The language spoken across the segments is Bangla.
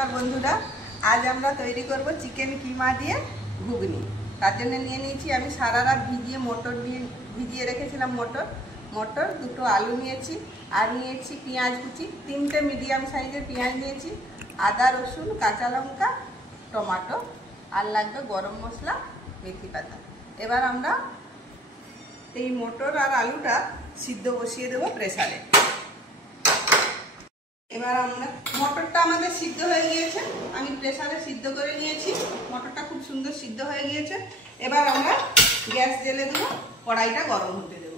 নমস্কার বন্ধুরা, আজ আমরা তৈরি করব চিকেন কিমা দিয়ে ঘুগনি। তার জন্য নিয়ে নিয়েছি আমি সারা রাত ভিজিয়ে রেখেছিলাম মটর, দুটো আলু নিয়েছি, আর নিয়েছি পেঁয়াজ কুচি, 3টে মিডিয়াম সাইজের পেঁয়াজ নিয়েছি, আদা রসুন কাঁচা লঙ্কা টমেটো, আর লাগবে গরম মশলা মেথি পাতা। এবার আমরা এই মটর আর আলুটা সিদ্ধ বসিয়ে দেবো প্রেসারে। এবার আমরা মটরটা আমাদের সিদ্ধ হয়ে গিয়েছে, আমি প্রেসারে সিদ্ধ করে নিয়েছি, মটরটা খুব সুন্দর সিদ্ধ হয়ে গিয়েছে। এবার আমরা গ্যাস জ্বেলে দেবো, কড়াইটা গরম হতে দেব।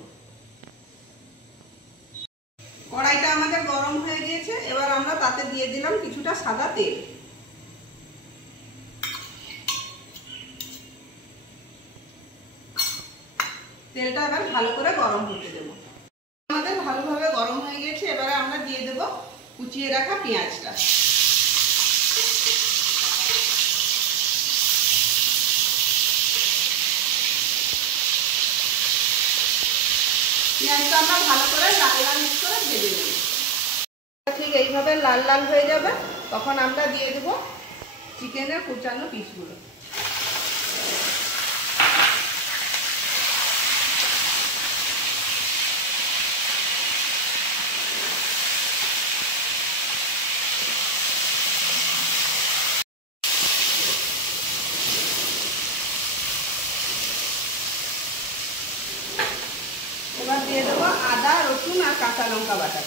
কড়াইটা আমাদের গরম হয়ে গিয়েছে, এবার আমরা তাতে দিয়ে দিলাম কিছুটা সাদা তেল। তেলটা এবার ভালো করে গরম হতে দেব। আমাদের ভালোভাবে গরম হয়ে গেছে, এবারে আমরা দিয়ে দেব কুচিয়ে রাখা পেঁয়াজটা। পেঁয়াজটা আমরা ভালো করে লাল লাল করে ভেজে নেব। ঠিক এইভাবে লাল লাল হয়ে যাবে, তখন আমরা দিয়ে দেব চিকেনের কুচানো পিসগুলো। এবার দিয়ে দেবো আদা রসুন আর কাঁচা লঙ্কা বাটা।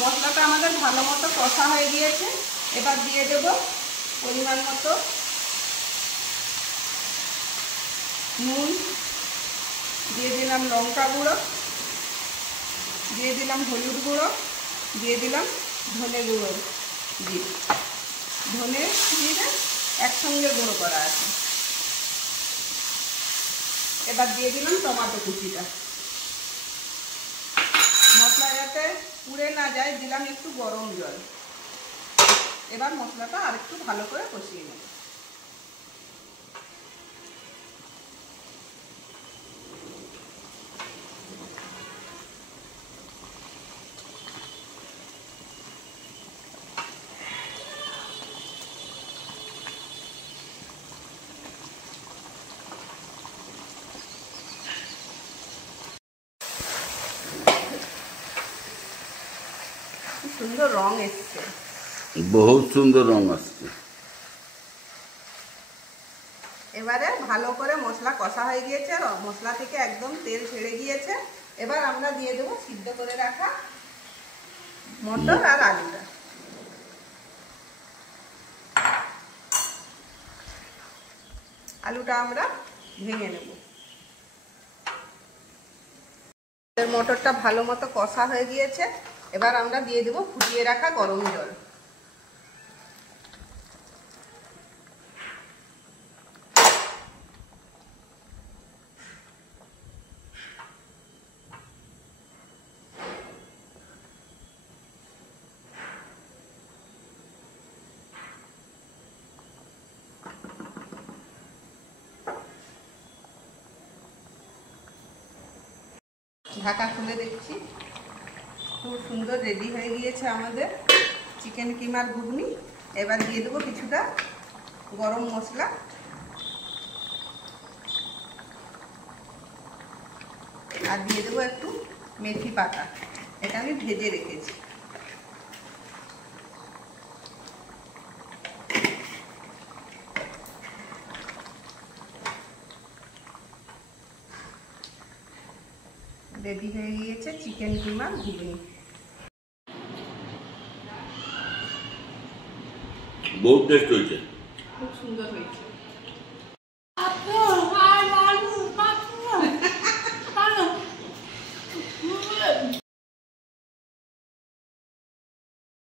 মশলাটা আমাদের ভালো মতো কষা হয়ে গিয়েছে, এবার দিয়ে দেব পরিমাণ মতো নুন, দিয়ে দিলাম লঙ্কা গুঁড়ো, দিয়ে দিলাম হলুদ গুঁড়ো, দিয়ে দিলাম ধনে গুঁড়ো, ধনে জিরে একসঙ্গে গুঁড়ো করা আছে। এবার দিয়ে দিলাম টমেটো কুচিটা। মশলা যাতে পুড়ে না যায় দিলাম একটু গরম জল। এবার মশলাটা আর একটু ভালো করে কষিয়ে নেব। সুন্দর রং এসছে, বহুত সুন্দর রং আসছে। এবারে ভালো করে মশলা কষা হয়ে গিয়েছে, মশলা থেকে একদম তেল ছেড়ে গিয়েছে। এবার আমরা দিয়ে দেবো সিদ্ধ করে রাখা মটর আর আলুটা। আলুটা আমরা ভেঙে নেব। মটরটা ভালো মতো কষা হয়ে গিয়েছে, এবার আমরা দিয়ে দেবো ফুটিয়ে রাখা গরম জল। ঢাকা খুলে দেখছি, খুব সুন্দর রেডি হয়ে গিয়েছে আমাদের চিকেন কিমার ঘুগনি। এবার দিয়ে দেবো কিছুটা গরম মশলা, আর দিয়ে দেবো একটু মেথি পাতা, এটা আমি ভেজে রেখেছি। রেডি হয়ে গিয়েছে চিকেন কিমা ঘুগনি। বহুত টেস্ট হয়েছে, খুব সুন্দর হয়েছে।